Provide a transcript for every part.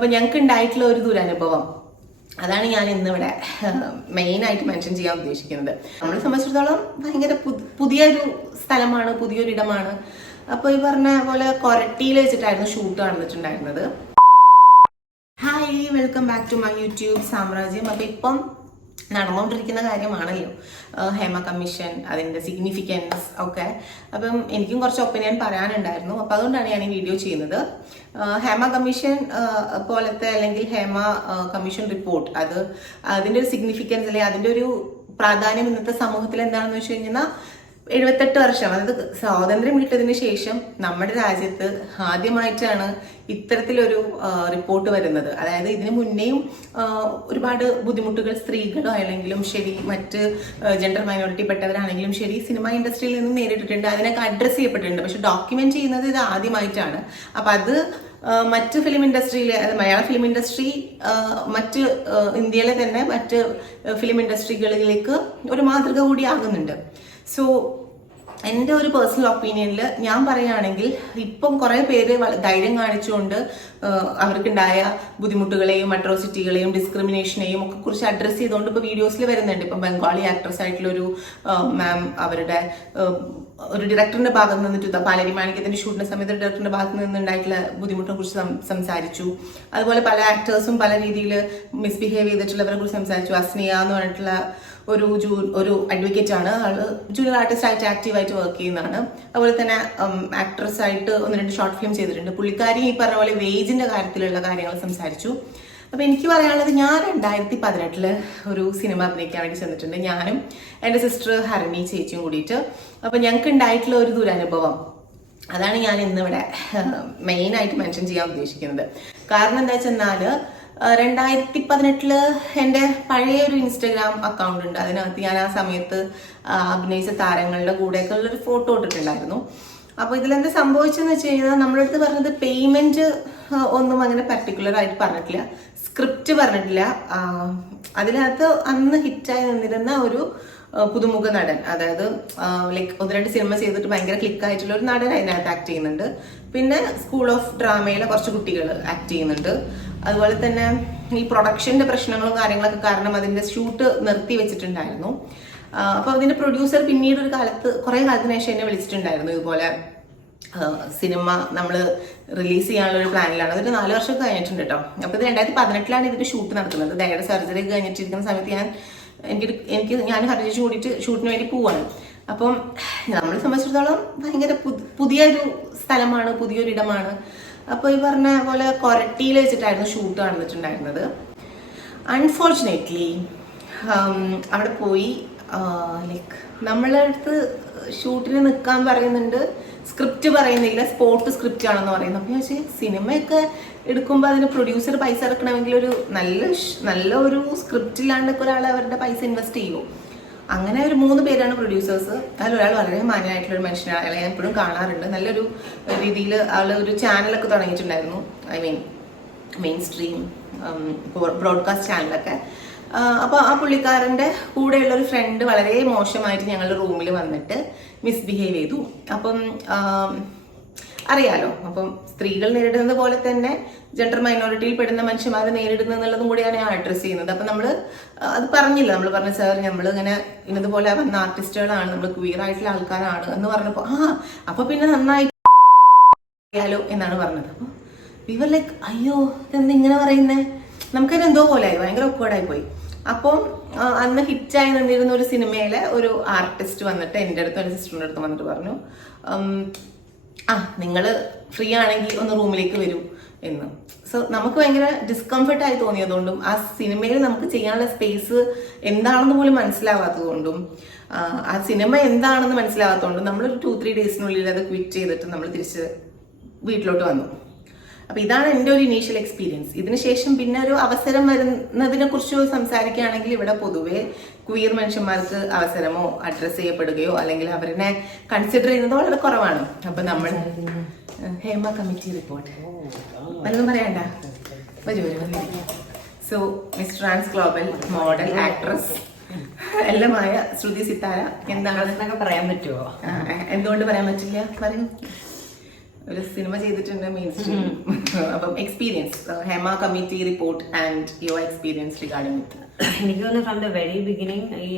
അപ്പൊ ഞങ്ങൾക്ക് ഉണ്ടായിട്ടുള്ള ഒരു ദുരനുഭവം. അതാണ് ഞാൻ ഇന്നിവിടെ മെയിൻ ആയിട്ട് മെൻഷൻ ചെയ്യാൻ ഉദ്ദേശിക്കുന്നത്. നമ്മളെ സംബന്ധിച്ചിടത്തോളം ഭയങ്കര പുതിയൊരു സ്ഥലമാണ് പുതിയൊരു ഇടമാണ്. അപ്പൊ ഈ പറഞ്ഞ പോലെ കൊരട്ടിയിൽ വെച്ചിട്ടായിരുന്നു shoot നടന്നിട്ടുണ്ടായിരുന്നത്. Hi welcome back to my YouTube സാമ്രാജ്യം. അപ്പൊ ഇപ്പം നടന്നുകൊണ്ടിരിക്കുന്ന കാര്യമാണല്ലോ. ഹേമ കമ്മീഷൻ അതിന്റെ സിഗ്നിഫിക്കൻസ് ഒക്കെ. അപ്പം എനിക്കും കുറച്ച് ഒപ്പീനിയൻ പറയാനുണ്ടായിരുന്നു. അപ്പം അതുകൊണ്ടാണ് ഞാൻ ഈ വീഡിയോ ചെയ്യുന്നത്. ഹേമ കമ്മീഷൻ പോലത്തെ അല്ലെങ്കിൽ ഹേമ കമ്മീഷൻ റിപ്പോർട്ട് അത് അതിന്റെ ഒരു സിഗ്നിഫിക്കൻസ് അല്ലെങ്കിൽ അതിന്റെ ഒരു പ്രാധാന്യം ഇന്നത്തെ സമൂഹത്തിൽ എന്താണെന്ന് വെച്ച് കഴിഞ്ഞാൽ എഴുപത്തെട്ട് വർഷം അതായത് സ്വാതന്ത്ര്യം കിട്ടിയതിന് ശേഷം നമ്മുടെ രാജ്യത്ത് ആദ്യമായിട്ടാണ് ഇത്തരത്തിലൊരു റിപ്പോർട്ട് വരുന്നത്. അതായത് ഇതിനു മുന്നേയും ഒരുപാട് ബുദ്ധിമുട്ടുകൾ സ്ത്രീകളോ ആണെങ്കിലും ശരി മറ്റ് ജെൻഡർ മൈനോറിറ്റി പെട്ടവരാണെങ്കിലും ശരി സിനിമ ഇൻഡസ്ട്രിയിൽ നിന്നും നേരിട്ടിട്ടുണ്ട്. അതിനൊക്കെ അഡ്രസ്സ് ചെയ്യപ്പെട്ടിട്ടുണ്ട്. പക്ഷെ ഡോക്യുമെന്റ് ചെയ്യുന്നത് ഇത് ആദ്യമായിട്ടാണ്. അപ്പം അത് മറ്റ് ഫിലിം ഇൻഡസ്ട്രിയിലെ മലയാള ഫിലിം ഇൻഡസ്ട്രി മറ്റ് ഇന്ത്യയിലെ തന്നെ മറ്റ് ഫിലിം ഇൻഡസ്ട്രികളിലേക്ക് ഒരു മാതൃക കൂടി ആകുന്നുണ്ട്. സോ എന്റെ ഒരു പേഴ്സണൽ ഒപ്പീനിയനിൽ ഞാൻ പറയുകയാണെങ്കിൽ ഇപ്പം കുറേ പേര് ധൈര്യം കാണിച്ചുകൊണ്ട് അവർക്കുണ്ടായ ബുദ്ധിമുട്ടുകളെയും അട്രോസിറ്റികളെയും ഡിസ്ക്രിമിനേഷനെയും ഒക്കെ കുറിച്ച് അഡ്രസ്സ് ചെയ്തുകൊണ്ട് ഇപ്പോൾ വീഡിയോസിൽ വരുന്നുണ്ട്. ഇപ്പം ബംഗാളി ആക്ട്രസ് ആയിട്ടുള്ളൊരു മാം അവരുടെ ഒരു ഡയറക്ടറിന്റെ ഭാഗത്ത് നിന്നിട്ട് പാലരി മാണിക്യത്തിന്റെ ഷൂട്ടിന്റെ സമയത്ത് ഡയറക്ടറിന്റെ ഭാഗത്ത് നിന്നുണ്ടായിട്ടുള്ള ബുദ്ധിമുട്ടിനെ കുറിച്ച് സംസാരിച്ചു. അതുപോലെ പല ആക്ടേഴ്സും പല രീതിയിൽ മിസ്ബിഹേവ് ചെയ്തിട്ടുള്ളവരെ കുറിച്ച് സംസാരിച്ചു. അസ്നിയ എന്ന് പറഞ്ഞിട്ടുള്ള ഒരു ജൂ ഒരു അഡ്വക്കേറ്റ് ആണ്. ആൾ ജൂനിയർ ആർട്ടിസ്റ്റ് ആയിട്ട് ആക്റ്റീവായിട്ട് വർക്ക് ചെയ്യുന്നതാണ്. അതുപോലെ തന്നെ ആക്ട്രസ് ആയിട്ട് ഒന്ന് രണ്ട് ഷോർട്ട് ഫിലിം ചെയ്തിട്ടുണ്ട്. പുള്ളിക്കാരി ഈ പറഞ്ഞ പോലെ വേജിന്റെ കാര്യത്തിലുള്ള കാര്യങ്ങൾ സംസാരിച്ചു. അപ്പൊ എനിക്ക് പറയാനുള്ളത് ഞാൻ രണ്ടായിരത്തി പതിനെട്ടിൽ ഒരു സിനിമ അഭിനയിക്കാൻ വേണ്ടി ചെന്നിട്ടുണ്ട്. ഞാനും എന്റെ സിസ്റ്റർ ഹരണി ചേച്ചിയും കൂടിയിട്ട്. അപ്പോൾ ഞങ്ങൾക്ക് ഉണ്ടായിട്ടുള്ള ഒരു ദുരനുഭവം. അതാണ് ഞാൻ ഇന്നിവിടെ മെയിൻ ആയിട്ട് മെൻഷൻ ചെയ്യാൻ ഉദ്ദേശിക്കുന്നത്. കാരണം എന്താ വെച്ചെന്നാൽ രണ്ടായിരത്തി പതിനെട്ടിൽ എന്റെ പഴയ ഒരു ഇൻസ്റ്റഗ്രാം അക്കൗണ്ട് ഉണ്ട്. അതിനകത്ത് ഞാൻ ആ സമയത്ത് അഭിനയിച്ച താരങ്ങളുടെ കൂടെയൊക്കെ ഉള്ളൊരു ഫോട്ടോ ഇട്ടിട്ടുണ്ടായിരുന്നു. അപ്പോൾ ഇതിലെന്താ സംഭവിച്ചെന്ന് വെച്ച് കഴിഞ്ഞാൽ നമ്മളടുത്ത് പറഞ്ഞത് പേയ്മെന്റ് ഒന്നും അങ്ങനെ പർട്ടിക്കുലർ ആയിട്ട് പറഞ്ഞിട്ടില്ല. സ്ക്രിപ്റ്റ് പറഞ്ഞിട്ടില്ല. അതിനകത്ത് അന്ന് ഹിറ്റായി നിന്നിരുന്ന ഒരു പുതുമുഖ നടൻ. അതായത് ലൈക്ക് ഒന്ന് രണ്ട് സിനിമ ചെയ്തിട്ട് ഭയങ്കര ക്ലിക്ക് ആയിട്ടുള്ള ഒരു നടൻ അതിനകത്ത് ആക്ട് ചെയ്യുന്നുണ്ട്. പിന്നെ സ്കൂൾ ഓഫ് ഡ്രാമയിലെ കുറച്ച് കുട്ടികൾ ആക്ട് ചെയ്യുന്നുണ്ട്. അതുപോലെ തന്നെ ഈ പ്രൊഡക്ഷന്റെ പ്രശ്നങ്ങളും കാര്യങ്ങളൊക്കെ കാരണം അതിന്റെ ഷൂട്ട് നിർത്തി വെച്ചിട്ടുണ്ടായിരുന്നു. അപ്പോൾ അപ്പൊ അതിന്റെ പ്രൊഡ്യൂസർ പിന്നീട് ഒരു കാലത്ത് കുറേ കാലത്തിന് ശേഷം എന്നെ വിളിച്ചിട്ടുണ്ടായിരുന്നു ഇതുപോലെ. സിനിമ നമ്മൾ റിലീസ് ചെയ്യാനുള്ള ഒരു പ്ലാനിലാണ് അതൊരു നാല് വർഷം കഴിഞ്ഞിട്ടുണ്ട് കേട്ടോ അപ്പോൾ ഇത് രണ്ടായിരത്തി പതിനെട്ടിലാണ് ഇതിന്റെ ഷൂട്ട് നടക്കുന്നത് ദയയുടെ സർജറി കഴിഞ്ഞിട്ടിരിക്കുന്ന സമയത്ത് ഞാൻ എനിക്ക് എനിക്ക് ഞാൻ ഹർജിച്ച് കൂടിയിട്ട് ഷൂട്ടിന് വേണ്ടി പോവാണ്. അപ്പം നമ്മളെ സംബന്ധിച്ചിടത്തോളം ഭയങ്കര പുതിയൊരു സ്ഥലമാണ് പുതിയൊരു ഇടമാണ്. അപ്പോൾ ഈ പറഞ്ഞ പോലെ കൊരട്ടിയിൽ വെച്ചിട്ടായിരുന്നു ഷൂട്ട് നടന്നിട്ടുണ്ടായിരുന്നത്. അൺഫോർച്ചുനേറ്റ്ലി അവിടെ പോയി ലൈക്ക് നമ്മളെ അടുത്ത് ഷൂട്ടിന് നിൽക്കാൻ പറയുന്നുണ്ട് സ്ക്രിപ്റ്റ് പറയുന്നില്ല സ്പോട്ട് സ്ക്രിപ്റ്റ് ആണെന്ന് പറയുന്നത് അപ്പം ഞാൻ സിനിമയൊക്കെ എടുക്കുമ്പോൾ അതിന് പ്രൊഡ്യൂസർ പൈസ ഇറക്കണമെങ്കിൽ ഒരു നല്ല നല്ല ഒരു സ്ക്രിപ്റ്റ് ഇല്ലാണ്ടൊക്കെ ഒരാൾ അവരുടെ പൈസ ഇൻവെസ്റ്റ് ചെയ്യുമോ അങ്ങനെ ഒരു മൂന്ന് പേരാണ് പ്രൊഡ്യൂസേഴ്സ് അതിൽ ഒരാൾ വളരെ മാന്യമായിട്ടുള്ള ഒരു മനുഷ്യനാണ്. അയാളെ ഞാൻ എപ്പോഴും കാണാറുണ്ട്. നല്ലൊരു രീതിയിൽ ആൾ ഒരു ചാനലൊക്കെ തുടങ്ങിയിട്ടുണ്ടായിരുന്നു. I mean main stream broadcast ചാനലൊക്കെ അപ്പോൾ ആ പുള്ളിക്കാരന്റെ കൂടെയുള്ള ഒരു ഫ്രണ്ട് വളരെ മോശമായിട്ട് ഞങ്ങളുടെ റൂമിൽ വന്നിട്ട് മിസ്ബിഹേവ് ചെയ്തു. അപ്പം അറിയാലോ അപ്പം സ്ത്രീകൾ നേരിടുന്നത് പോലെ തന്നെ ജെൻഡർ മൈനോറിറ്റിയിൽ പെടുന്ന മനുഷ്യന്മാർ നേരിടുന്നത് എന്നുള്ളതും കൂടിയാണ് ഞാൻ അഡ്രസ്സ് ചെയ്യുന്നത്. അപ്പം നമ്മൾ അത് പറഞ്ഞില്ല. നമ്മൾ പറഞ്ഞ സാർ നമ്മൾ ഇങ്ങനെ ഇന്നതുപോലെ വന്ന ആർട്ടിസ്റ്റുകളാണ് നമ്മൾ ക്വീർ ആയിട്ടുള്ള ആൾക്കാരാണ് എന്ന് പറഞ്ഞപ്പോൾ ആ അപ്പൊ പിന്നെ നന്നായി അറിയാലോ എന്നാണ് പറഞ്ഞത്. അപ്പോൾ വിവർ ലൈക്ക് അയ്യോ ഇതെന്താ ഇങ്ങനെ പറയുന്നേ? നമുക്കതിനെന്തോ എന്തോ പോലെയായി ഭയങ്കര ഒക്കേർഡായി പോയി. അപ്പം ആ, അന്ന് ഹിറ്റായി നിന്നിരുന്ന ഒരു സിനിമയിലെ ഒരു ആർട്ടിസ്റ്റ് വന്നിട്ട് എന്റെ അടുത്ത് എന്റെ സിസ്റ്ററിന്റെ അടുത്ത് വന്നിട്ട് പറഞ്ഞു ആ നിങ്ങൾ ഫ്രീ ആണെങ്കിൽ ഒന്ന് റൂമിലേക്ക് വരൂ എന്ന്. സോ നമുക്ക് ഭയങ്കര ഡിസ്കംഫർട്ടായി തോന്നിയതുകൊണ്ടും ആ സിനിമയിൽ നമുക്ക് ചെയ്യാനുള്ള സ്പേസ് എന്താണെന്ന് പോലും മനസ്സിലാവാത്തതുകൊണ്ടും ആ, സിനിമ എന്താണെന്ന് മനസ്സിലാവാത്തതുകൊണ്ടും നമ്മളൊരു ടു ത്രീ ഡേയ്സിനുള്ളിൽ അത് ക്വിറ്റ് ചെയ്തിട്ട് നമ്മൾ തിരിച്ച് വീട്ടിലോട്ട് വന്നു. അപ്പൊ ഇതാണ് എന്റെ ഒരു ഇനീഷ്യൽ എക്സ്പീരിയൻസ് ഇതിനുശേഷം പിന്നെ ഒരു അവസരം വരുന്നതിനെ കുറിച്ച് സംസാരിക്കുകയാണെങ്കിൽ ഇവിടെ പൊതുവെ ക്വീർ മനുഷ്യന്മാർക്ക് അവസരമോ അഡ്രസ് ചെയ്യപ്പെടുകയോ അല്ലെങ്കിൽ അവരെ കൺസിഡർ ചെയ്യുന്നത് വളരെ കുറവാണ്. അപ്പൊ നമ്മൾ ഹേമ കമ്മിറ്റി റിപ്പോർട്ട് വല്ലതും പറയണ്ട വരൂ വരൂ so Miss Trans Global model actress എല്ലാമായ ശ്രുതി സിത്താര എന്താണ്? എന്നൊക്കെ പറയാൻ പറ്റുമോ എന്തുകൊണ്ട് പറയാൻ പറ്റില്ല? പറയൂ. ഒരു സിനിമ ചെയ്തിട്ടുണ്ട് മെയിൻ സ്ട്രീം അപ്പം experience Hema committee report and your experience regarding with എനിക്ക് തോന്നുന്നു ഫ്രം ദ വെരി ബിഗിനിങ് ഈ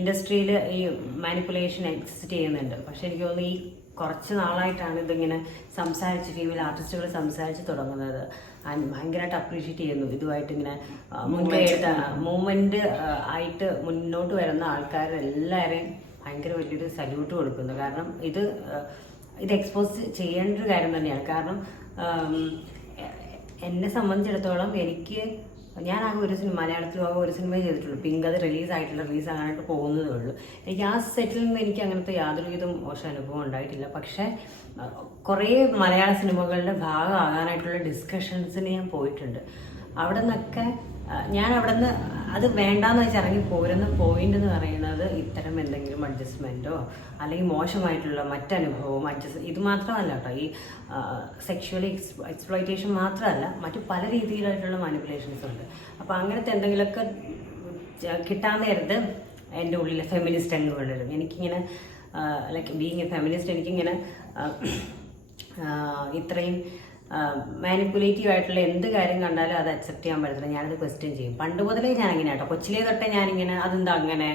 ഇൻഡസ്ട്രിയിൽ ഈ മാനിപ്പുലേഷൻ എക്സിസ്റ്റ് ചെയ്യുന്നുണ്ട്. പക്ഷെ എനിക്ക് തോന്നുന്നു ഈ കുറച്ച് നാളായിട്ടാണ് ഇതിങ്ങനെ സംസാരിച്ച് ഫീമെയിൽ ആർട്ടിസ്റ്റുകൾ സംസാരിച്ച് തുടങ്ങുന്നത്. ആൻഡ് ഭയങ്കരമായിട്ട് അപ്രീഷിയേറ്റ് ചെയ്യുന്നു. ഇതുമായിട്ട് ഇങ്ങനെ മുൻകൈയെടുത്ത മുൻകൈ മൂവ്മെന്റ് ആയിട്ട് മുന്നോട്ട് വരുന്ന ആൾക്കാരെല്ലാവരെയും ഭയങ്കര വലിയൊരു സല്യൂട്ട് കൊടുക്കുന്നു. കാരണം ഇത് ഇത് എക്സ്പോസ് ചെയ്യേണ്ട ഒരു കാര്യം തന്നെയാണ്. കാരണം എന്നെ സംബന്ധിച്ചിടത്തോളം എനിക്ക് ഞാൻ ആകെ ഒരു സിനിമ മലയാളത്തിൽ ആകെ ഒരു സിനിമ ചെയ്തിട്ടുള്ളൂ. പിങ്ക് അത് റിലീസ് ആയിട്ടുള്ള റിലീസ് ആകാനായിട്ട് പോകുന്നതേ ഉള്ളൂ. എനിക്ക് ആ സെറ്റിൽ നിന്ന് എനിക്ക് അങ്ങനത്തെ യാതൊരു വിധം മോശം അനുഭവം ഉണ്ടായിട്ടില്ല. പക്ഷേ കുറേ മലയാള സിനിമകളുടെ ഭാഗമാകാനായിട്ടുള്ള ഡിസ്കഷൻസിന് ഞാൻ പോയിട്ടുണ്ട്. അവിടെ നിന്നൊക്കെ ഞാൻ അവിടെ നിന്ന് അത് വേണ്ടാന്ന് വെച്ച് ഇറങ്ങി പോരുന്ന പോയിന്റ് എന്ന് പറയുന്നത് ഇത്തരം എന്തെങ്കിലും അഡ്ജസ്റ്റ്മെന്റോ അല്ലെങ്കിൽ മോശമായിട്ടുള്ള മറ്റനുഭവവും അഡ്ജസ്റ്റ് ഇത് മാത്രമല്ല കേട്ടോ. ഈ സെക്ഷുവലി എക്സ്പ്ലോയിറ്റേഷൻ മാത്രമല്ല മറ്റു പല രീതിയിലായിട്ടുള്ള മാനിപ്പുലേഷൻസ് ഉണ്ട്. അപ്പോൾ അങ്ങനത്തെ എന്തെങ്കിലുമൊക്കെ കിട്ടാൻ നേരത്ത് എന്റെ ഉള്ളിൽ ഫെമിനിസ്റ്റ് അങ്ങ് വളരും എനിക്കിങ്ങനെ ലൈക്ക് ബീങ് എ ഫെമിനിസ്റ്റ് എനിക്കിങ്ങനെ ഇത്രയും മാനിപ്പുലേറ്റീവ് ആയിട്ടുള്ള എന്ത് കാര്യം കണ്ടാലും അത് അക്സെപ്റ്റ് ചെയ്യാൻ പറ്റത്തില്ല. ഞാനത് ക്വസ്റ്റ്യൻ ചെയ്യും. പണ്ട് മുതലേ ഞാൻ അങ്ങനെ കേട്ടോ. കൊച്ചിലേ തൊട്ടേ ഞാനിങ്ങനെ അതെന്താ അങ്ങനെ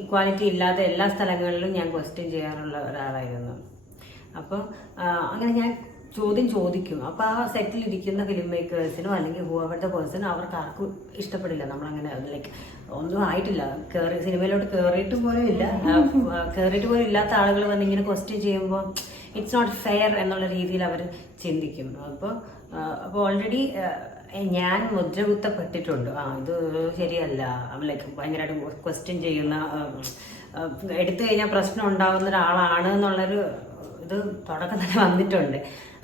ഇക്വാലിറ്റി ഇല്ലാത്ത എല്ലാ സ്ഥലങ്ങളിലും ഞാൻ ക്വസ്റ്റ്യൻ ചെയ്യാറുള്ള ഒരാളായിരുന്നു. അപ്പോൾ അങ്ങനെ ഞാൻ ചോദ്യം ചോദിക്കും. അപ്പോൾ ആ സെറ്റിൽ ഇരിക്കുന്ന ഫിലിം മേക്കേഴ്സിനോ അല്ലെങ്കിൽ ഹൂവറുടെ പേഴ്സണോ അവർക്ക് ആർക്കും ഇഷ്ടപ്പെടില്ല. നമ്മളങ്ങനെ ലൈക്ക് ഒന്നും ആയിട്ടില്ല. കേറി സിനിമയിലോട്ട് കയറിയിട്ട് പോലും ഇല്ല കയറിയിട്ട് പോലും ഇല്ലാത്ത ആളുകൾ വന്ന് ഇങ്ങനെ ക്വസ്റ്റ്യൻ ചെയ്യുമ്പോൾ ഇറ്റ്സ് നോട്ട് ഫെയർ എന്നുള്ള രീതിയിൽ അവർ ചിന്തിക്കും. അപ്പോൾ അപ്പോൾ ഓൾറെഡി ഞാൻ മുദ്ര കുത്തപ്പെട്ടിട്ടുണ്ട് ആ ഇത് ശരിയല്ല. ലൈക്ക് ഭയങ്കരമായിട്ട് ക്വസ്റ്റ്യൻ ചെയ്യുന്ന എടുത്തു കഴിഞ്ഞാൽ പ്രശ്നം ഉണ്ടാകുന്ന ഒരാളാണ് എന്നുള്ളൊരു ഇത് തുടക്കം തന്നെ വന്നിട്ടുണ്ട്.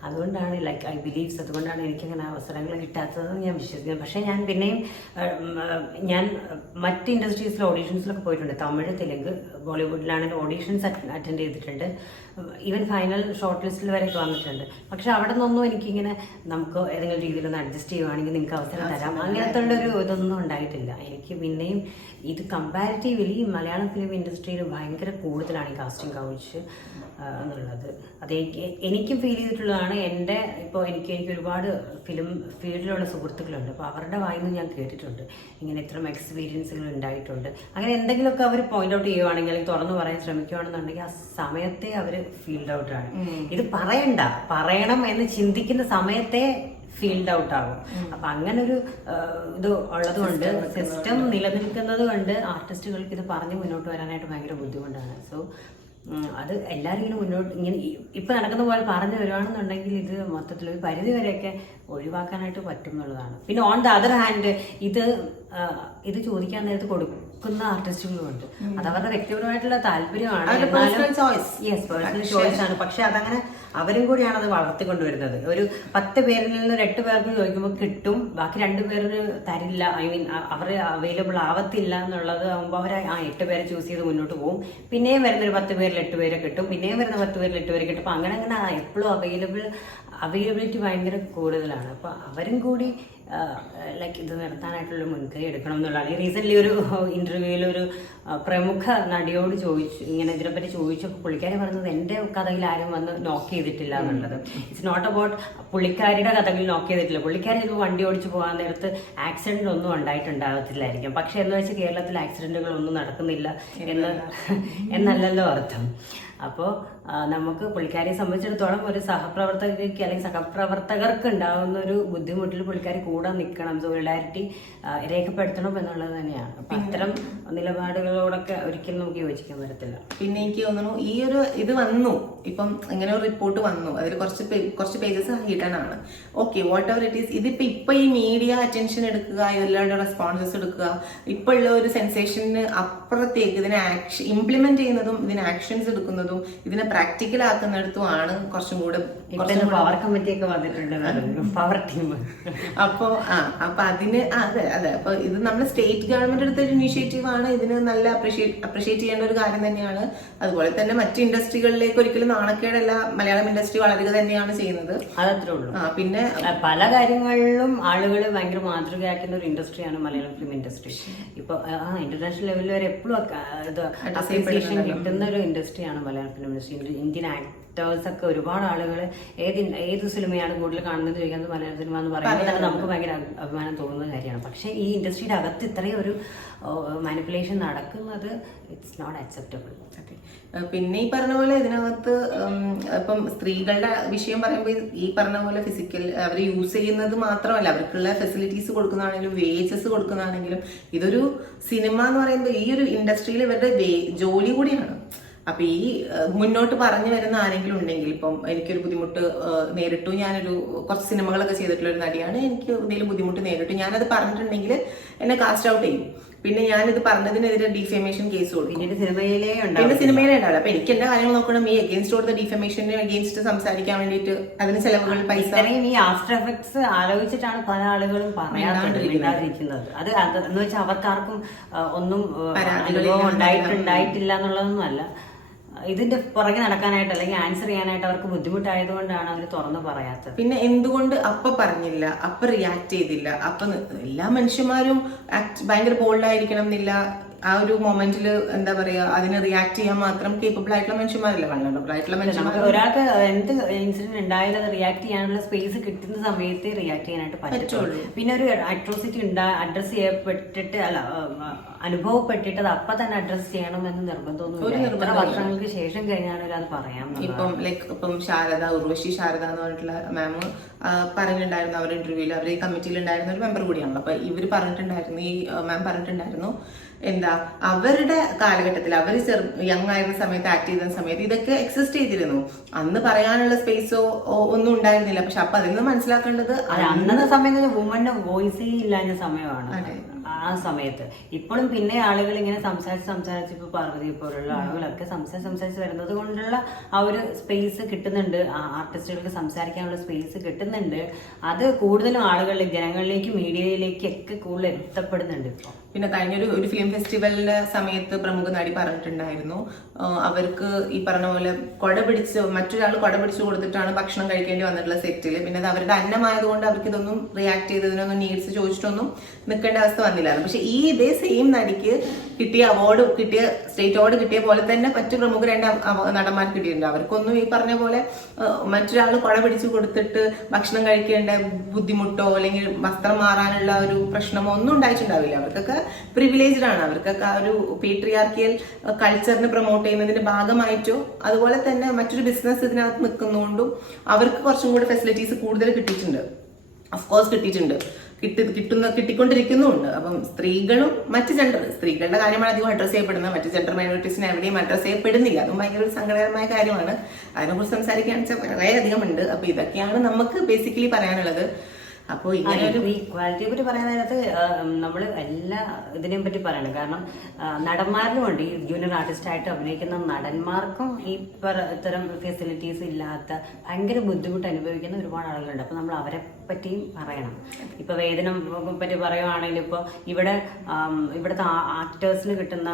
അതുകൊണ്ടാണ് ലൈക്ക് ഐ ബിലീവ്സ് അതുകൊണ്ടാണ് എനിക്കങ്ങനെ അവസരങ്ങൾ കിട്ടാത്തതെന്ന് ഞാൻ വിശ്വസിക്കുന്നത് പക്ഷേ ഞാൻ പിന്നെയും ഞാൻ മറ്റ് ഇൻഡസ്ട്രീസിലെ ഓഡീഷൻസിലൊക്കെ പോയിട്ടുണ്ട്. തമിഴ് തെലുങ്ക് ബോളിവുഡിലാണെങ്കിൽ ഓഡീഷൻസ് അറ്റൻഡ് ചെയ്തിട്ടുണ്ട്. ഈവൻ ഫൈനൽ ഷോർട്ട് ലിസ്റ്റിൽ വരെ വന്നിട്ടുണ്ട്. പക്ഷെ അവിടെ നിന്നൊന്നും എനിക്കിങ്ങനെ നമുക്ക് ഏതെങ്കിലും രീതിയിൽ ഒന്ന് അഡ്ജസ്റ്റ് ചെയ്യുവാണെങ്കിൽ നിങ്ങൾക്ക് അവസരം തരാം. അങ്ങനത്തെ ഒരു ഇതൊന്നും ഉണ്ടായിട്ടില്ല. എനിക്ക് പിന്നെയും ഇത് കമ്പാരിറ്റീവ്ലി മലയാളം ഫിലിം ഇൻഡസ്ട്രിയിൽ ഭയങ്കര കൂടുതലാണ് ഈ കാസ്റ്റിംഗ് കൗച്ച് എന്നുള്ളത്. അത് എനിക്കും ഫീൽ ചെയ്തിട്ടുള്ളതാണ്. എന്റെ ഇപ്പോൾ എനിക്ക് എനിക്ക് ഒരുപാട് ഫിലിം ഫീൽഡിലുള്ള സുഹൃത്തുക്കളുണ്ട്. അപ്പോൾ അവരുടെ വായിൽ നിന്ന് ഞാൻ കേട്ടിട്ടുണ്ട്. ഇങ്ങനെ ഇത്രയും എക്സ്പീരിയൻസുകൾ ഉണ്ടായിട്ടുണ്ട്. അങ്ങനെ എന്തെങ്കിലുമൊക്കെ അവർ പോയിന്റ് ഔട്ട് ചെയ്യുവാണെങ്കിൽ അല്ലെങ്കിൽ തുറന്നു പറയാൻ ശ്രമിക്കുകയാണെന്നുണ്ടെങ്കിൽ ആ സമയത്തെ അവർ ഫീൽഡ് ഔട്ട് ആണ്. ഇത് പറയണ്ട. പറയണം എന്ന് ചിന്തിക്കുന്ന സമയത്തെ ഫീൽഡ് ഔട്ട് ആകും. അപ്പൊ അങ്ങനൊരു ഇത് ഉള്ളത് കൊണ്ട്. സിസ്റ്റം നിലനിൽക്കുന്നത് കൊണ്ട് ആർട്ടിസ്റ്റുകൾക്ക് ഇത് പറഞ്ഞ് മുന്നോട്ട് വരാനായിട്ട് ഭയങ്കര ബുദ്ധിമുട്ടാണ്. സോ അത് എല്ലാവരും ഇങ്ങനെ മുന്നോട്ട് ഇങ്ങനെ ഇപ്പൊ നടക്കുന്ന പോലെ പറഞ്ഞു വരുവാണെന്നുണ്ടെങ്കിൽ ഇത് മൊത്തത്തിൽ ഒരു പരിധി വരെയൊക്കെ ഒഴിവാക്കാനായിട്ട് പറ്റും എന്നുള്ളതാണ് പിന്നെ ഓൺ ദ അതർ ഹാൻഡ് ഇത് ഇത് ചോദിക്കാൻ നേരത്ത് കൊടുക്കുന്ന ആർട്ടിസ്റ്റുകളുമുണ്ട്. അത് അവരുടെ വ്യക്തിപരമായിട്ടുള്ള താല്പര്യമാണ്. personal choice. Yes personal choice ആണ്. പക്ഷെ അതങ്ങനെ അവരും കൂടിയാണ് അത് വളർത്തിക്കൊണ്ടുവരുന്നത്. ഒരു പത്ത് പേരിൽ നിന്ന് ഒരു എട്ട് പേർക്ക് ചോദിക്കുമ്പോൾ കിട്ടും. ബാക്കി രണ്ട് പേരിന് തരില്ല. ഐ മീൻ അവർ അവൈലബിൾ ആവത്തില്ല എന്നുള്ളത് ആകുമ്പോൾ അവർ ആ എട്ട് പേരെ ചൂസ് ചെയ്ത് മുന്നോട്ട് പോകും പിന്നെയും വരുന്ന ഒരു പത്ത് പേരിൽ എട്ട് പേരെ കിട്ടും. പിന്നെയും വരുന്ന പത്ത് പേരിൽ എട്ട് പേരെ കിട്ടും. അപ്പൊ അങ്ങനെ അങ്ങനെ എപ്പോഴും അവൈലബിൾ അവൈലബിലിറ്റി ഭയങ്കര കൂടുതലാണ്. അപ്പൊ അവരും കൂടി ലൈക്ക് ഇത് നടത്താനായിട്ടുള്ള മുൻകൈ എടുക്കണം എന്നുള്ളതാണ് റീസെന്റ് ഒരു ഇന്റർവ്യൂവിൽ ഒരു പ്രമുഖ നടിയോട് ചോദിച്ചു ഇങ്ങനെ ഇതിനെപ്പറ്റി ചോദിച്ചപ്പോൾ പുള്ളിക്കാരി പറഞ്ഞത് എന്റെ കഥയിൽ ആരും വന്ന് നോക്ക് ചെയ്തിട്ടില്ല എന്നുള്ളത്. ഇറ്റ്സ് നോട്ട് അബൌട്ട് പുള്ളിക്കാരിയുടെ കഥകളിൽ നോക്ക് ചെയ്തിട്ടില്ല. പുള്ളിക്കാരി ഇപ്പോൾ വണ്ടി ഓടിച്ച് പോകാൻ നേരത്ത് ആക്സിഡന്റ് ഒന്നും ഉണ്ടായിട്ടുണ്ടാകത്തില്ലായിരിക്കും. പക്ഷേ എന്ന് വെച്ചാൽ കേരളത്തിൽ ആക്സിഡന്റുകൾ ഒന്നും നടക്കുന്നില്ല എന്ന് എന്നല്ലല്ലോ അർത്ഥം. അപ്പോൾ നമുക്ക് പുള്ളിക്കാരിയെ സംബന്ധിച്ചിടത്തോളം ഒരു സഹപ്രവർത്തകർക്ക് അല്ലെങ്കിൽ സഹപ്രവർത്തകർക്ക് ഉണ്ടാകുന്ന ഒരു ബുദ്ധിമുട്ടിൽ പുള്ളിക്കാരി കൂടെ നിൽക്കണം സോളിഡാരിറ്റി രേഖപ്പെടുത്തണം എന്നുള്ളത് തന്നെയാണ്. അപ്പം ഇത്തരം നിലപാടുകളോടൊക്കെ ഒരിക്കലും നമുക്ക് യോജിക്കാൻ പറ്റത്തില്ല. പിന്നെ എനിക്ക് തോന്നുന്നു ഈ ഒരു ഇത് വന്നു. ഇപ്പം ഇങ്ങനെ ഒരു റിപ്പോർട്ട് വന്നു. അതിൽ കുറച്ച് കുറച്ച് പേജസ് ഹിഡൻ ആണ് okay whatever it is ഇതിപ്പോ ഇപ്പൊ ഈ മീഡിയ അറ്റൻഷൻ എടുക്കുക എല്ലാവരുടെ റെസ്പോൺസസ് എടുക്കുക ഇപ്പൊ ഉള്ള ഒരു സെൻസേഷന് അപ്പുറത്തേക്ക് ഇതിനെ ആക്ഷൻ ഇംപ്ലിമെന്റ് ചെയ്യുന്നതും ഇതിന് ആക്ഷൻസ് എടുക്കുന്നതും ഇതിനെ പ്രാക്ടിക്കൽ ആക്കുന്നിടത്തും ആണ് കുറച്ചും കൂടെ പവർ കമ്മിറ്റിയൊക്കെ വന്നിട്ടുണ്ട്. പവർ ടീം അപ്പോ ആ അപ്പൊ അതിന് അതെ അതെ. അപ്പൊ ഇത് നമ്മുടെ സ്റ്റേറ്റ് ഗവൺമെന്റ് എടുത്ത ഒരു ഇനീഷ്യേറ്റീവ് ആണ്. ഇതിന് നല്ല അപ്രീഷിയേറ്റ് അപ്രീഷിയേറ്റ് ചെയ്യേണ്ട ഒരു കാര്യം തന്നെയാണ്. അതുപോലെ തന്നെ മറ്റു ഇൻഡസ്ട്രികളിലേക്ക് ഒരിക്കലും നാണക്കേടല്ല മലയാളം ഇൻഡസ്ട്രി വളരുക തന്നെയാണ് ചെയ്യുന്നത്. അതത്രേ ഉള്ളൂ. ആ പിന്നെ പല കാര്യങ്ങളിലും ആളുകൾ ഭയങ്കര മാതൃകയാക്കുന്ന ഒരു ഇൻഡസ്ട്രിയാണ് മലയാളം ഫിലിം ഇൻഡസ്ട്രി ഇപ്പൊ ആ ഇന്റർനാഷണൽ ലെവലിൽ വരെ എപ്പോഴും അപ്രീസിയേഷൻ കിട്ടുന്ന ഒരു ഇൻഡസ്ട്രിയാണ് Malayalam film industry Indian actors ഒക്കെ ഒരുപാട് ആളുകൾ ഏത് ഏത് സിനിമയാണ് കൂടുതൽ കാണുന്നത് ചോദിക്കുന്നത് മലയാള സിനിമ എന്ന് പറയുന്നത് തന്നെ നമുക്ക് ഭയങ്കര അഭിമാനം തോന്നുന്ന കാര്യമാണ്. പക്ഷേ ഈ ഇൻഡസ്ട്രിയുടെ അകത്ത് ഇത്രയും ഒരു മാനിപ്പുലേഷൻ നടക്കുന്നത് ഇറ്റ്സ് നോട്ട് അക്സെപ്റ്റബിൾ. പിന്നെ ഈ പറഞ്ഞ പോലെ ഇതിനകത്ത് ഇപ്പം സ്ത്രീകളുടെ വിഷയം പറയുമ്പോൾ ഈ പറഞ്ഞ പോലെ ഫിസിക്കൽ അവർ യൂസ് ചെയ്യുന്നത് മാത്രമല്ല അവർക്കുള്ള ഫെസിലിറ്റീസ് കൊടുക്കുന്നതാണെങ്കിലും വേജസ് കൊടുക്കുന്നതാണെങ്കിലും ഇതൊരു സിനിമ എന്ന് പറയുമ്പോൾ ഈ ഒരു ഇൻഡസ്ട്രിയിൽ ഇവരുടെ ജോലി കൂടിയാണ്. അപ്പൊ ഈ മുന്നോട്ട് പറഞ്ഞു വരുന്ന ആരെങ്കിലും ഉണ്ടെങ്കിൽ ഇപ്പം എനിക്കൊരു ബുദ്ധിമുട്ട് നേരിട്ടു ഞാനൊരു കുറച്ച് സിനിമകളൊക്കെ ചെയ്തിട്ടുള്ള ഒരു നടിയാണ്. എനിക്ക് എന്തെങ്കിലും ബുദ്ധിമുട്ട് നേരിട്ടു. ഞാനത് പറഞ്ഞിട്ടുണ്ടെങ്കിൽ എന്നെ കാസ്റ്റ് ഔട്ട് ചെയ്യും. പിന്നെ ഞാനിത് പറഞ്ഞതിനെതിരെ ഡിഫേമേഷൻ കേസ് കൊടുക്കും. സിനിമയിലേ പിന്നെ സിനിമയിലെ ഉണ്ടാവില്ല. അപ്പൊ എനിക്ക് എന്റെ കാര്യങ്ങൾ നോക്കണം. ഈ അഗേൻസ്റ്റ് കൊടുത്ത ഡിഫമേഷന് അഗേൻസ്റ്റ് സംസാരിക്കാൻ വേണ്ടിയിട്ട് അതിന് ചെലവുകൾ പൈസ. ഈ ആഫ്റ്റർ എഫക്ട്സ് ആലോചിച്ചിട്ടാണ് പല ആളുകളും പറയാണ്ടിരിക്കുന്നത് അത് എന്ന് വെച്ചാൽ അവർക്കാർക്കും ഒന്നും അനുഭവം ഉണ്ടായിട്ടുണ്ടായിട്ടില്ല എന്നുള്ളതൊന്നും അല്ല. ഇതിന്റെ പുറകെ നടക്കാനായിട്ട് അല്ലെങ്കിൽ ആൻസർ ചെയ്യാനായിട്ട് അവർക്ക് ബുദ്ധിമുട്ടായതുകൊണ്ടാണ് അവർ തുറന്നു പറയാത്തത്. പിന്നെ എന്തുകൊണ്ട് അപ്പ പറഞ്ഞില്ല? അപ്പ റിയാക്ട് ചെയ്തില്ല? അപ്പൊ എല്ലാ മനുഷ്യന്മാരും ഭയങ്കര ബോൾഡായിരിക്കണം എന്നില്ല. ആ ഒരു മൊമെന്റിൽ എന്താ പറയാ അതിന് റിയാക്ട് ചെയ്യാൻ മാത്രം കേപ്പബിൾ ആയിട്ടുള്ള മനുഷ്യന്മാരല്ല. വണ്ണബിൾ ആയിട്ടുള്ള മനുഷ്യന്മാർ ഒരാൾക്ക് എന്ത് ഇൻസിഡന്റ് ഉണ്ടായാലും അത് റിയാക്ട് ചെയ്യാനുള്ള സ്പേസ് കിട്ടുന്ന സമയത്ത് റിയാക്ട് ചെയ്യാനായിട്ട് പറ്റുള്ളൂ. പിന്നെ ഒരു അട്രോസിറ്റി ഉണ്ടാ അഡ്രസ് ചെയ്യപ്പെട്ടിട്ട് അല്ല അനുഭവപ്പെട്ടിട്ട് അത് അപ്പൊ തന്നെ അഡ്രസ് ചെയ്യണമെന്ന് എന്ന് നിർബന്ധമൊന്നും വർഷങ്ങൾക്ക് ശേഷം കഴിഞ്ഞാലും അത് പറയാം ഇപ്പം ലൈക്ക് ഇപ്പം ശാരദ ഉർവശി ശാരദ എന്ന് പറഞ്ഞിട്ടുള്ള മാം പറഞ്ഞിട്ടുണ്ടായിരുന്നു അവരുടെ ഇന്റർവ്യൂവിൽ അവർ ഈ കമ്മിറ്റിയിൽ ഉണ്ടായിരുന്ന ഒരു മെമ്പർ കൂടിയാണല്ലോ. അപ്പൊ ഇവർ പറഞ്ഞിട്ടുണ്ടായിരുന്നു ഈ മാം പറഞ്ഞിട്ടുണ്ടായിരുന്നു എന്താ അവരുടെ കാലഘട്ടത്തിൽ അവർ ചെറു യങ് ആയിരുന്ന സമയത്ത് ആക്ട് ചെയ്ത സമയത്ത് ഇതൊക്കെ എക്സിസ്റ്റ് ചെയ്തിരുന്നു. അന്ന് പറയാനുള്ള സ്പേസോ ഒന്നും ഉണ്ടായിരുന്നില്ല. പക്ഷെ അപ്പൊ അതിൽ നിന്ന് മനസ്സിലാക്കേണ്ടത് അത് അന്നത്തെ സമയത്ത് വുമന്റെ വോയിസേ ഇല്ലാഞ്ഞ സമയമാണ്. ആ സമയത്ത്. ഇപ്പോഴും പിന്നെ ആളുകൾ ഇങ്ങനെ സംസാരിച്ച് സംസാരിച്ച് ഇപ്പൊ പാർവതി പോലുള്ള ആളുകളൊക്കെ സംസാരിച്ച് സംസാരിച്ച് വരുന്നത് കൊണ്ടുള്ള ആ ഒരു സ്പേസ് കിട്ടുന്നുണ്ട്. ആർട്ടിസ്റ്റുകൾക്ക് സംസാരിക്കാനുള്ള സ്പേസ് കിട്ടുന്നുണ്ട്. അത് കൂടുതലും ആളുകളിൽ ജനങ്ങളിലേക്ക് മീഡിയയിലേക്ക് ഒക്കെ കൂടുതൽ എത്തപ്പെടുന്നുണ്ട് ഇപ്പോൾ പിന്നെ കഴിഞ്ഞൊരു ഒരു ഫിലിം ഫെസ്റ്റിവലിന്റെ സമയത്ത് പ്രമുഖ നടി പറഞ്ഞിട്ടുണ്ടായിരുന്നു. അവർക്ക് ഈ പറഞ്ഞ പോലെ കൊട പിടിച്ച് മറ്റൊരാൾ കൊട പിടിച്ചു കൊടുത്തിട്ടാണ് ഭക്ഷണം കഴിക്കേണ്ടി വന്നിട്ടുള്ള സെറ്റിൽ പിന്നെ അത് അവരുടെ അന്നമായതുകൊണ്ട് അവർക്ക് ഇതൊന്നും റിയാക്ട് ചെയ്തതിനൊന്നും നീഡ്സ് ചോദിച്ചിട്ടൊന്നും നിൽക്കേണ്ട അവസ്ഥ വന്നില്ലായിരുന്നു പക്ഷെ ഈ ഇതേ സെയിം നടിക്ക് കിട്ടിയ അവാർഡ് കിട്ടിയ സ്റ്റേറ്റ് അവാർഡ് കിട്ടിയ പോലെ തന്നെ മറ്റു പ്രമുഖ രണ്ട് നടന്മാർ കിട്ടിയിട്ടുണ്ട്. അവർക്കൊന്നും ഈ പറഞ്ഞ പോലെ മറ്റൊരാൾ കുട പിടിച്ചു കൊടുത്തിട്ട് ഭക്ഷണം കഴിക്കേണ്ട ബുദ്ധിമുട്ടോ അല്ലെങ്കിൽ വസ്ത്രം മാറാനുള്ള ഒരു പ്രശ്നമോ ഒന്നും ഉണ്ടായിട്ടുണ്ടാവില്ല. അവർക്കൊക്കെ പ്രിവിലേജ്ഡ് ആണ്. അവർക്കൊക്കെ ആ ഒരു പേട്രിയാർക്കിയൽ കൾച്ചറിനെ പ്രൊമോട്ട് ചെയ്യുന്നതിന്റെ ഭാഗമായിട്ടോ അതുപോലെ തന്നെ മറ്റൊരു ബിസിനസ് ഇതിനകത്ത് നിൽക്കുന്നതുകൊണ്ടും അവർക്ക് കുറച്ചും കൂടി ഫെസിലിറ്റീസ് കൂടുതൽ കിട്ടിയിട്ടുണ്ട്. കോഴ്സ് കിട്ടിയിട്ടുണ്ട്. കിട്ടി കിട്ടുന്ന കിട്ടിക്കൊണ്ടിരിക്കുന്നുമുണ്ട്. അപ്പം സ്ത്രീകളും മറ്റ് ജെൻഡർ സ്ത്രീകളുടെ കാര്യമാണ് അധികം അഡ്രസ് ചെയ്യപ്പെടുന്നത്. മറ്റ് ജെൻഡർ മൈനോറിറ്റീസിനെ എവിടെയും അഡ്രസ് ചെയ്യപ്പെടുന്നില്ല. അതും ഭയങ്കര ഒരു സങ്കടകരമായ കാര്യമാണ്. അതിനെക്കുറിച്ച് സംസാരിക്കുകയാണെന്ന് വെച്ചാൽ വളരെയധികം ഉണ്ട്. അപ്പൊ ഇതൊക്കെയാണ് നമുക്ക് ബേസിക്കലി പറയാനുള്ളത്. അപ്പോൾ ഇങ്ങനെ ഒരു ഇക്വാലിറ്റിയെ പറ്റി പറയാൻ നേരത്ത് നമ്മൾ എല്ലാ ഇതിനെയും പറ്റി പറയണം കാരണം നടന്മാരിലും ഉണ്ട്. ഈ ജൂനിയർ ആർട്ടിസ്റ്റ് ആയിട്ട് അഭിനയിക്കുന്ന നടന്മാർക്കും ഈ ഇത്തരം ഫെസിലിറ്റീസ് ഇല്ലാത്ത ഭയങ്കര ബുദ്ധിമുട്ട് അനുഭവിക്കുന്ന ഒരുപാട് ആളുകളുണ്ട്. അപ്പോൾ നമ്മൾ അവരെ പറ്റിയും പറയണം. ഇപ്പൊ വേതനം പറ്റി പറയുവാണെങ്കിൽ ഇപ്പോൾ ഇവിടെ ഇവിടുത്തെ ആക്ടേഴ്സിന് കിട്ടുന്ന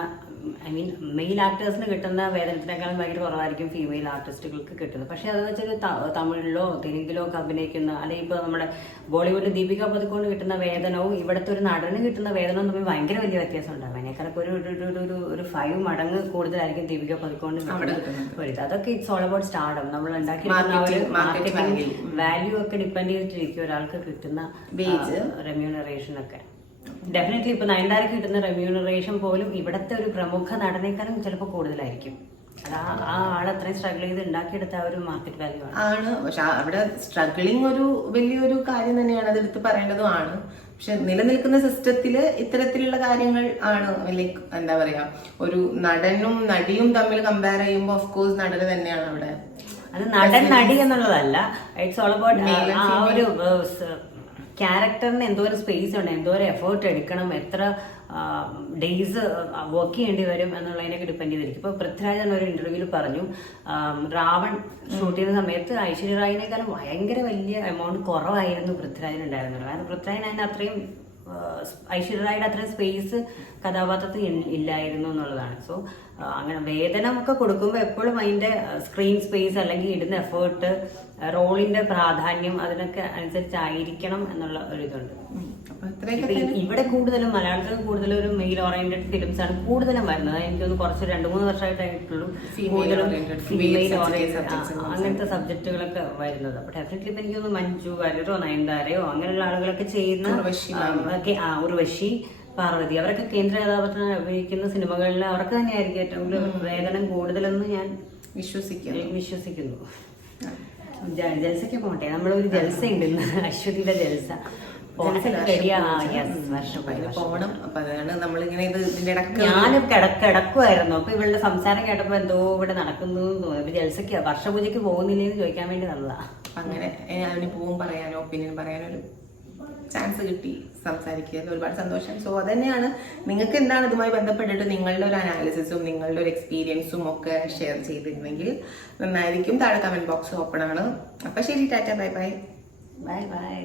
ഐ മീൻ മെയിൽ ആക്ടേഴ്സിന് കിട്ടുന്ന വേതനത്തിനേക്കാളും ഭയങ്കര കുറവായിരിക്കും ഫീമെയിൽ ആർട്ടിസ്റ്റുകൾക്ക് കിട്ടുന്നത്. പക്ഷെ അതെന്ന് വെച്ചാൽ തമിഴിലോ തെലുങ്കിലോ ഒക്കെ അഭിനയിക്കുന്ന അല്ലെങ്കിൽ ഇപ്പോൾ നമ്മുടെ ബോളിവുഡിൽ ദീപിക പതുക്കോണ്ട് കിട്ടുന്ന വേതനവും ഇവിടുത്തെ ഒരു നടന് കിട്ടുന്ന വേതനവും തമ്മിൽ ഭയങ്കര വലിയ വ്യത്യാസം ഉണ്ടാവും അതിനേക്കാളൊക്കെ ഒരു ഒരു- ഒരു- ഒരു ഫൈവ് മടങ്ങ് കൂടുതലായിരിക്കും ദീപിക പതുക്കോണ്ട് കിട്ടുന്നത്. അതൊക്കെ ഇറ്റ്സ് ഓൾ അബൌട്ട് സ്റ്റാർഡം. നമ്മൾ ഉണ്ടാക്കിയിരിക്കുന്ന ഒരു market മാർക്കറ്റിംഗ് വാല്യൂ ഒക്കെ ഡിപ്പെൻഡ് ചെയ്തിട്ടിരിക്കും ഒരാൾക്ക് കിട്ടുന്ന. റെമ്യൂണറേഷൻ ഒക്കെ. ഡെഫിനറ്റ്ലി ഇപ്പൊ നയൻതാരക്ക് കിട്ടുന്ന റെമ്യൂണറേഷൻ പോലും ഇവിടുത്തെ ഒരു പ്രമുഖ നടനേക്കാളും ചിലപ്പോൾ കൂടുതലായിരിക്കും. ആണ്. പക്ഷെ അവിടെ സ്ട്രഗിളിങ് ഒരു വലിയൊരു കാര്യം തന്നെയാണ്. അത് എടുത്ത് പറയേണ്ടതുമാണ് പക്ഷെ നിലനിൽക്കുന്ന സിസ്റ്റത്തിൽ ഇത്തരത്തിലുള്ള കാര്യങ്ങൾ ആണ് ലൈക്ക് എന്താ പറയാ ഒരു നടനും നടിയും തമ്മിൽ കമ്പയർ ചെയ്യുമ്പോൾ ഓഫ് കോഴ്സ് നടന് തന്നെയാണ് അവിടെ അത് നടൻ നടി എന്നുള്ളതല്ല. ഇറ്റ്സ് ഓൾ അബൌട്ട് ആ ഒരു ക്യാരക്ടറിന് എന്തോരം സ്പേസ് ഉണ്ട് എന്തോരം എഫേർട്ട് എടുക്കണം എത്ര ഡേയ്സ് വർക്ക് ചെയ്യേണ്ടി വരും എന്നുള്ളതിനൊക്കെ ഡിപ്പെൻഡ് ചെയ്തിരിക്കും. ഇപ്പോൾ പൃഥ്വിരാജ് എന്ന ഒരു ഇന്റർവ്യൂവിൽ പറഞ്ഞു റാവൺ ഷൂട്ട് ചെയ്യുന്ന സമയത്ത് ഐശ്വര്യ റായിനേക്കാളും ഭയങ്കര വലിയ എമൗണ്ട് കുറവായിരുന്നു പൃഥ്വിരാജിനുണ്ടായിരുന്നുള്ളൂ കാരണം പൃഥ്വിരാജിന് അതിന് അത്രയും ഐശ്വര്യയുടെ അത്രയും സ്പേസ് കഥാപാത്രത്തിൽ ഇല്ലായിരുന്നു എന്നുള്ളതാണ്. സോ അങ്ങനെ വേതനം കൊടുക്കുമ്പോൾ എപ്പോഴും അതിന്റെ സ്ക്രീൻ സ്പേസ് അല്ലെങ്കിൽ ഇടുന്ന എഫേർട്ട് റോളിന്റെ പ്രാധാന്യം അതിനൊക്കെ അനുസരിച്ചായിരിക്കണം എന്നുള്ള ഒരു ഇതുണ്ട്. ഇവിടെ കൂടുതലും മലയാളത്തിൽ കൂടുതലും ഒരു മെയിൽ ഓറിയന്റഡ് ഫിലിംസ് ആണ് കൂടുതലും വരുന്നത്. എനിക്ക് തോന്നുന്നു കുറച്ച് രണ്ട് മൂന്ന് വർഷമായിട്ടായിട്ടുള്ളൂ കൂടുതലും ഫീമെയിൽ ഓറിയന്റഡ് അങ്ങനത്തെ സബ്ജക്റ്റുകളൊക്കെ വരുന്നത്. അപ്പൊ ഡെഫിനറ്റ്ലി ഇപ്പൊ എനിക്ക് തോന്നുന്നു മഞ്ജു വാര്യരോ നയൻതാരയോ അങ്ങനെയുള്ള ആളുകളൊക്കെ ചെയ്യുന്ന ഉർവശി പാർവതി അവരൊക്കെ കേന്ദ്ര കഥാപാത്രങ്ങൾ അഭിനയിക്കുന്ന സിനിമകളിൽ അവർക്ക് തന്നെയായിരിക്കും ഏറ്റവും കൂടുതൽ വേതനം കൂടുതലെന്ന് ഞാൻ വിശ്വസിക്കുന്നു. വിശ്വസിക്കുന്നു. ജൽസയ്ക്ക് പോകട്ടെ. നമ്മളൊരു ജൽസ ഉണ്ട് ഇന്ന്. അശ്വതിയുടെ ജൽസ. കിടക്കിടക്കുമായിരുന്നു അപ്പൊ അതാണ് നമ്മളിങ്ങനെ ഇത് ഇതിന്റെ ഇടയ്ക്ക് ഞാൻ കിടക്കുമായിരുന്നു അപ്പൊ ഇവളുടെ സംസാരം കേട്ടപ്പോ എന്തോ ഇവിടെ നടക്കുന്നു തോന്നി. ജൽസയ്ക്ക് വർഷപൂജയ്ക്ക് പോകുന്നില്ലേന്ന് ചോദിക്കാൻ വേണ്ടി നല്ലതാ. അങ്ങനെ അവന് പോവും പറയാനോ ഒപ്പീനിയൻ പറയാനോ ഒരു ചാൻസ് കിട്ടി സംസാരിക്കുക ഒരുപാട് സന്തോഷം. സോ അതന്നെയാണ്. നിങ്ങൾക്ക് എന്താണ് ഇതുമായി ബന്ധപ്പെട്ടിട്ട് നിങ്ങളുടെ ഒരു അനാലിസിസും നിങ്ങളുടെ ഒരു എക്സ്പീരിയൻസും ഒക്കെ ഷെയർ ചെയ്തിരുന്നെങ്കിൽ നന്നായിരിക്കും. താഴെ കമന്റ് ബോക്സ് ഓപ്പൺ ആണ്. അപ്പൊ ശരി tata bye bye. Bye bye.